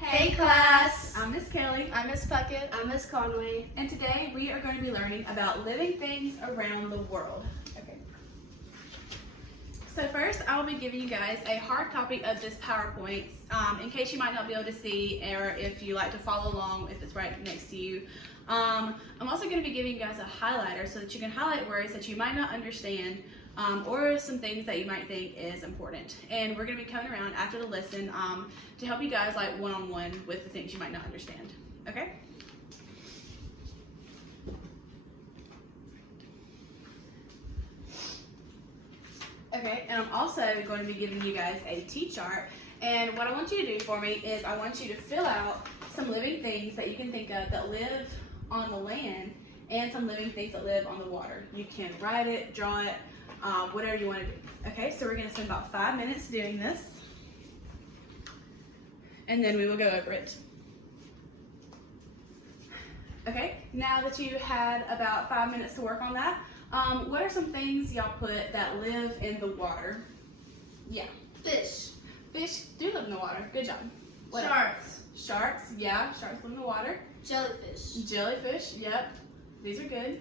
Hey class! I'm Miss Kelly. I'm Miss Puckett. I'm Miss Conway. And today we are going to be learning about living things around the world. Okay. So first I will be giving you guys a hard copy of this PowerPoint in case you might not be able to see, or if you like to follow along if it's right next to you. I'm also going to be giving you guys a highlighter so that you can highlight words that you might not understand or some things that you might think is important. And we're going to be coming around after the lesson to help you guys like one-on-one with the things you might not understand. Okay? Okay, and I'm also going to be giving you guys a T-chart. And what I want you to do for me is I want you to fill out some living things that you can think of that live on the land and some living things that live on the water. You can write it, draw it, whatever you want to do. Okay, so we're going to spend about 5 minutes doing this, and then we will go over it. Okay, now that you had about 5 minutes to work on that, what are some things y'all put that live in the water? Yeah. Fish. Fish do live in the water. Good job. What Sharks. else? Sharks, yeah, sharks live in the water. Jellyfish. Jellyfish, yep. These are good.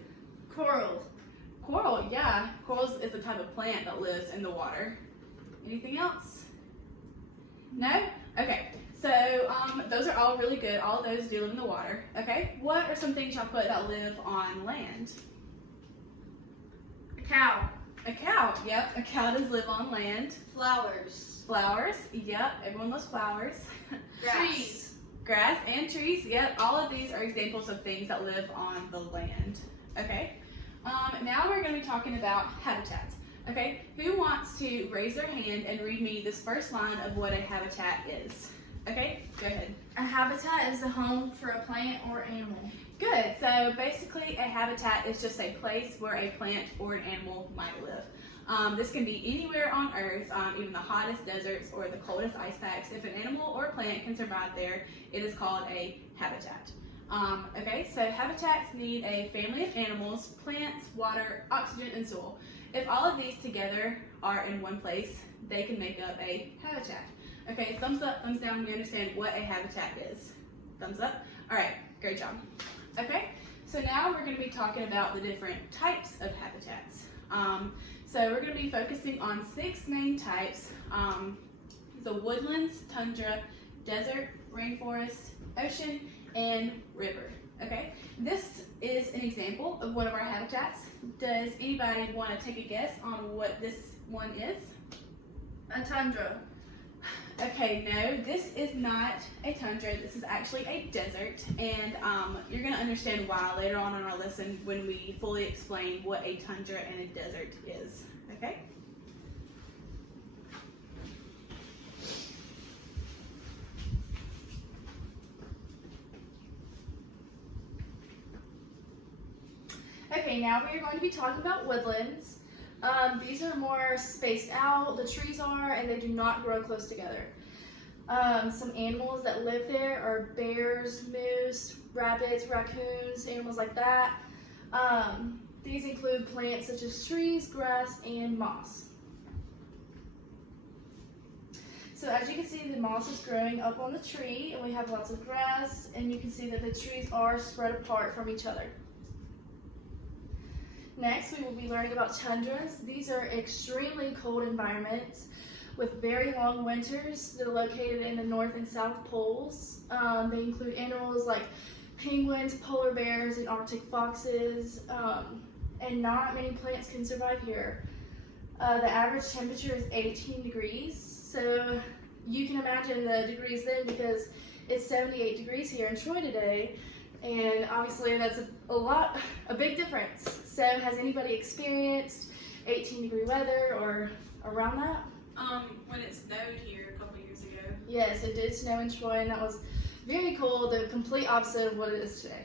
Coral. Coral, yeah. Corals is a type of plant that lives in the water. Anything else? No? Okay, so those are all really good. All of those do live in the water. Okay, what are some things y'all put that live on land? A cow. A cow, yep. A cow does live on land. Flowers. Flowers, yep. Everyone loves flowers. Trees. Grass and trees, yep. All of these are examples of things that live on the land. Okay. Now we're going to be talking about habitats. Okay, who wants to raise their hand and read me this first line of what a habitat is? Okay, go ahead. A habitat is the home for a plant or animal. Good. So basically, a habitat is just a place where a plant or an animal might live. This can be anywhere on Earth, even the hottest deserts or the coldest ice packs. If an animal or plant can survive there, it is called a habitat. Okay, so habitats need a family of animals, plants, water, oxygen, and soil. If all of these together are in one place, they can make up a habitat. Okay, thumbs up, thumbs down, we understand what a habitat is. Thumbs up. All right, great job. Okay, so now we're going to be talking about the different types of habitats. So we're going to be focusing on 6 main types: the woodlands, tundra, desert, rainforest, ocean, and river. Okay, this is an example of one of our habitats. Does anybody want to take a guess on what this one is? A tundra. Okay, no, this is not a tundra. This is actually a desert, and you're going to understand why later on in our lesson when we fully explain what a tundra and a desert is. Okay? Okay, now we are going to be talking about woodlands. These are more spaced out, the trees are, and they do not grow close together. Some animals that live there are bears, moose, rabbits, raccoons, animals like that. These include plants such as trees, grass, and moss. So as you can see, the moss is growing up on the tree, and we have lots of grass, and you can see that the trees are spread apart from each other. Next, we will be learning about tundras. These are extremely cold environments with very long winters. They're located in the North and South Poles. They include animals like penguins, polar bears, and Arctic foxes, and not many plants can survive here. The average temperature is 18 degrees, so you can imagine the degrees then because it's 78 degrees here in Troy today, and obviously that's a big difference. So has anybody experienced 18-degree weather or around that? When it snowed here a couple years ago. Yes, it did snow in Troy, and that was very cold, the complete opposite of what it is today.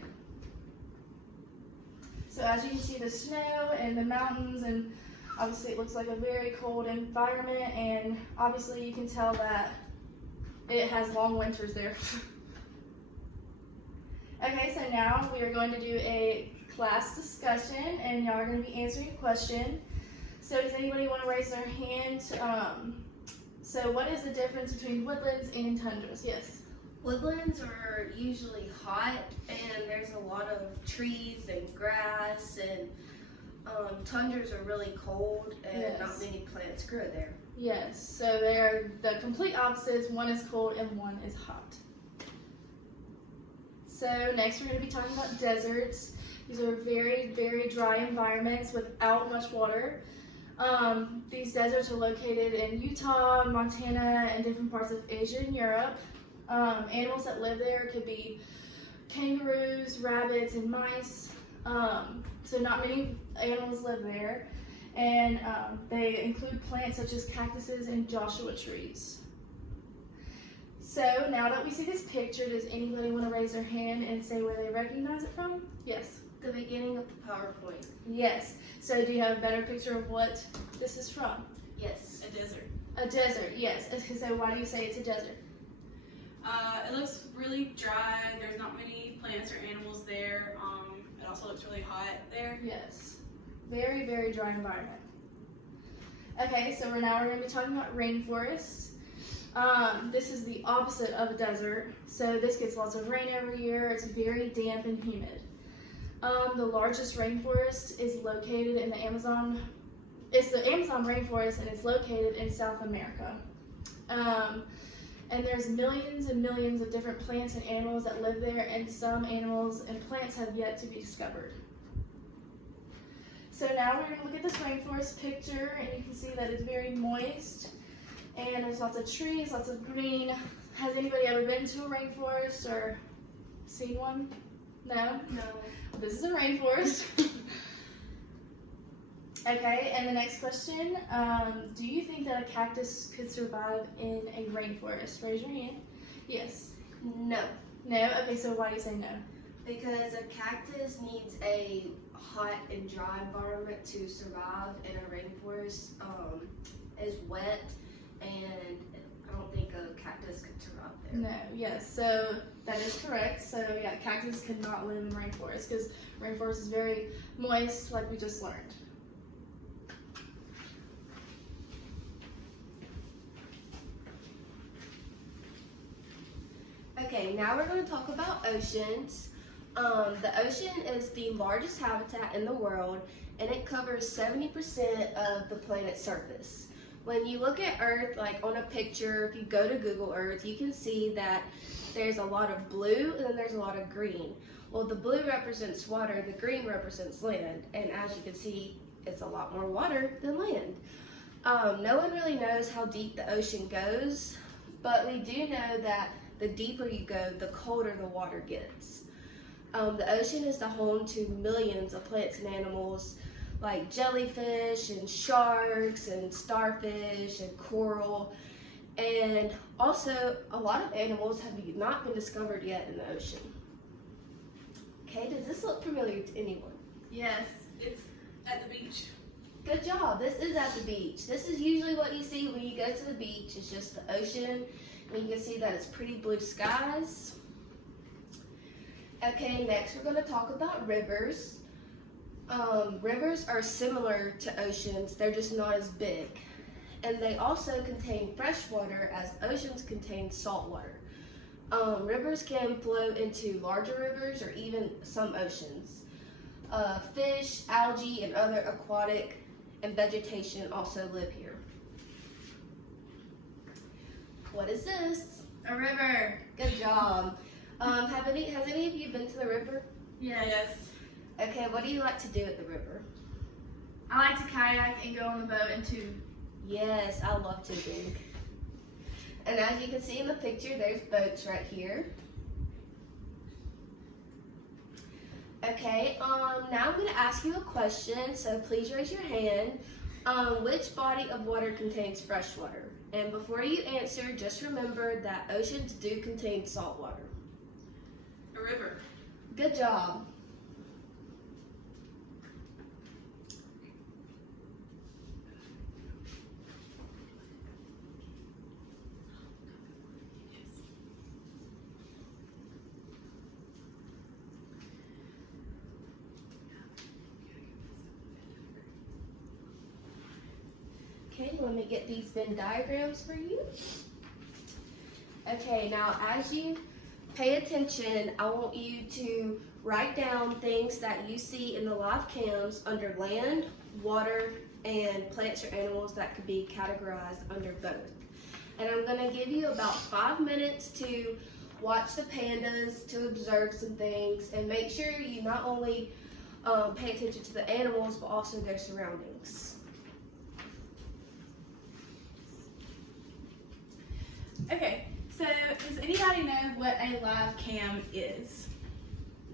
So as you can see, the snow and the mountains, and obviously it looks like a very cold environment, and obviously you can tell that it has long winters there. Okay, so now we are going to do a class discussion, and y'all are going to be answering a question. So does anybody want to raise their hand? So what is the difference between woodlands and tundras? Yes? Woodlands are usually hot, and there's a lot of trees and grass, and tundras are really cold, and not many plants grow there. Yes, so they are the complete opposites. One is cold and one is hot. So next we're going to be talking about deserts. These are very, very dry environments without much water. These deserts are located in Utah, Montana, and different parts of Asia and Europe. Animals that live there could be kangaroos, rabbits, and mice. So not many animals live there. And they include plants such as cactuses and Joshua trees. So now that we see this picture, does anybody want to raise their hand and say where they recognize it from? Yes. The beginning of the PowerPoint. Yes. So do you have a better picture of what this is from? Yes. A desert. A desert, yes. So why do you say it's a desert? It looks really dry. There's not many plants or animals there. It also looks really hot there. Yes. Very, very dry environment. Okay, so now we're going to be talking about rainforests. This is the opposite of a desert. So this gets lots of rain every year. It's very damp and humid. The largest rainforest is located in the Amazon. It's the Amazon rainforest, and it's located in South America. And there's millions and millions of different plants and animals that live there, and some animals and plants have yet to be discovered. So now we're going to look at this rainforest picture, and you can see that it's very moist, and there's lots of trees, lots of green. Has anybody ever been to a rainforest or seen one? No? No. This is a rainforest. Okay, and the next question, do you think that a cactus could survive in a rainforest? Raise your hand. Yes. No. No? Okay, so why do you say no? Because a cactus needs a hot and dry environment to survive, and a rainforest is wet, and I don't think a cactus could survive there. No, yes, so that is correct. So yeah, cactus could not live in rainforest because rainforest is very moist, like we just learned. Okay, now we're going to talk about oceans. The ocean is the largest habitat in the world, and it covers 70% of the planet's surface. When you look at Earth, like on a picture, if you go to Google Earth, you can see that there's a lot of blue and then there's a lot of green. Well, the blue represents water, the green represents land, and as you can see, it's a lot more water than land. No one really knows how deep the ocean goes, but we do know that the deeper you go, the colder the water gets. The ocean is the home to millions of plants and animals like jellyfish and sharks and starfish and coral. And also, a lot of animals have not been discovered yet in the ocean. Okay, does this look familiar to anyone? Yes, it's at the beach. Good job, this is at the beach. This is usually what you see when you go to the beach. It's just the ocean, and you can see that it's pretty blue skies. Okay, next we're going to talk about rivers. Rivers are similar to oceans, they're just not as big. And they also contain fresh water as oceans contain salt water. Rivers can flow into larger rivers or even some oceans. Fish, algae, and other aquatic and vegetation also live here. What is this? A river. Good job. Has any of you been to the river? Yes. Okay, what do you like to do at the river? I like to kayak and go on the boat and tube. Yes, I love tubing. And as you can see in the picture, there's boats right here. Okay, now I'm going to ask you a question, so please raise your hand. Which body of water contains fresh water? And before you answer, just remember that oceans do contain salt water. A river. Good job. Okay, let me get these Venn diagrams for you. Okay, now as you pay attention. I want you to write down things that you see in the live cams under land, water, and plants or animals that could be categorized under both. And I'm going to give you about 5 minutes to watch the pandas, to observe some things, and make sure you not only pay attention to the animals, but also their surroundings. Okay, so does anybody know what a live cam is?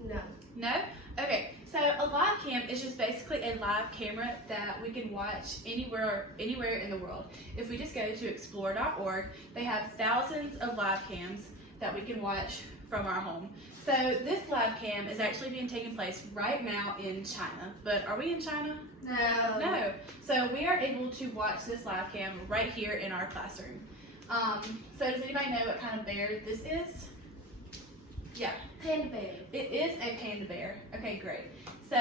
No. No? Okay, so a live cam is just basically a live camera that we can watch anywhere in the world. If we just go to explore.org, they have thousands of live cams that we can watch from our home. So this live cam is actually being taken place right now in China. But are we in China? No. No. So we are able to watch this live cam right here in our classroom. So does anybody know what kind of bear this is? Yeah. Panda bear. It is a panda bear. Okay, great. So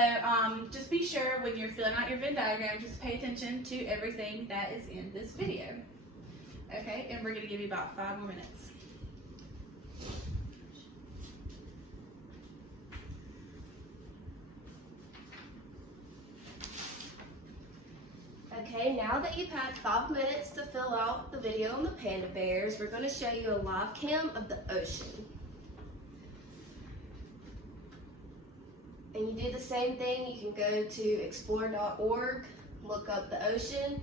just be sure when you're filling out your Venn diagram, just pay attention to everything that is in this video. Okay, and we're going to give you about 5 more minutes. Okay, now that you've had 5 minutes to fill out the video on the panda bears, we're going to show you a live cam of the ocean. And you do the same thing. You can go to explore.org, look up the ocean,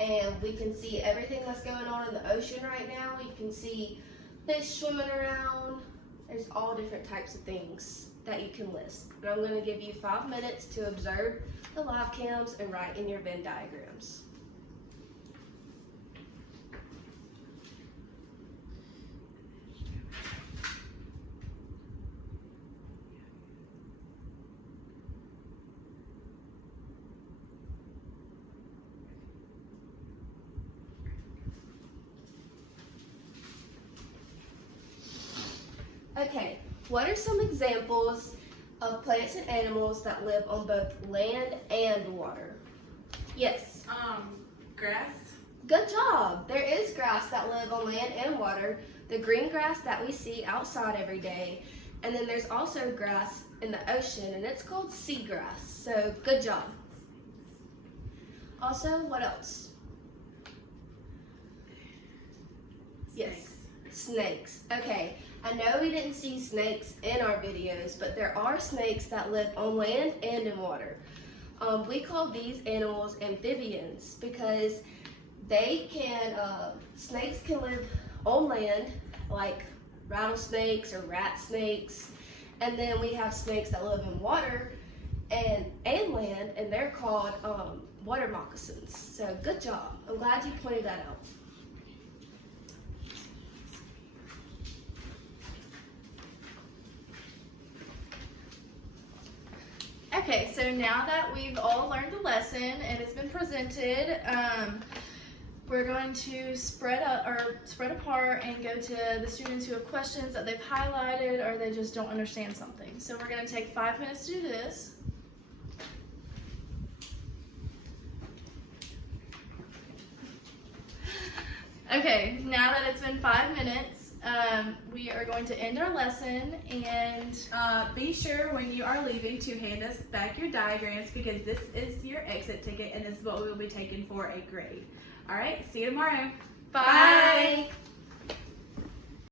and we can see everything that's going on in the ocean right now. You can see fish swimming around. There's all different types of things that you can list. And I'm going to give you 5 minutes to observe the live cams and write in your Venn diagrams. Okay, what are some examples of plants and animals that live on both land and water? Yes. Grass. Good job. There is grass that live on land and water. The green grass that we see outside every day. And then there's also grass in the ocean, and it's called seagrass. So good job. Also, what else? Yes. Snakes. Okay. I know we didn't see snakes in our videos, but there are snakes that live on land and in water. We call these animals amphibians because they can, snakes can live on land, like rattlesnakes or rat snakes, and then we have snakes that live in water and land, and they're called water moccasins. So good job. I'm glad you pointed that out. Okay, so now that we've all learned the lesson and it's been presented, we're going to spread apart and go to the students who have questions that they've highlighted or they just don't understand something. So we're going to take 5 minutes to do this. Okay, now that it's been 5 minutes, we are going to end our lesson, and Be sure when you are leaving to hand us back your diagrams because this is your exit ticket and this is what we will be taking for a grade. All right, see you tomorrow. bye. Bye.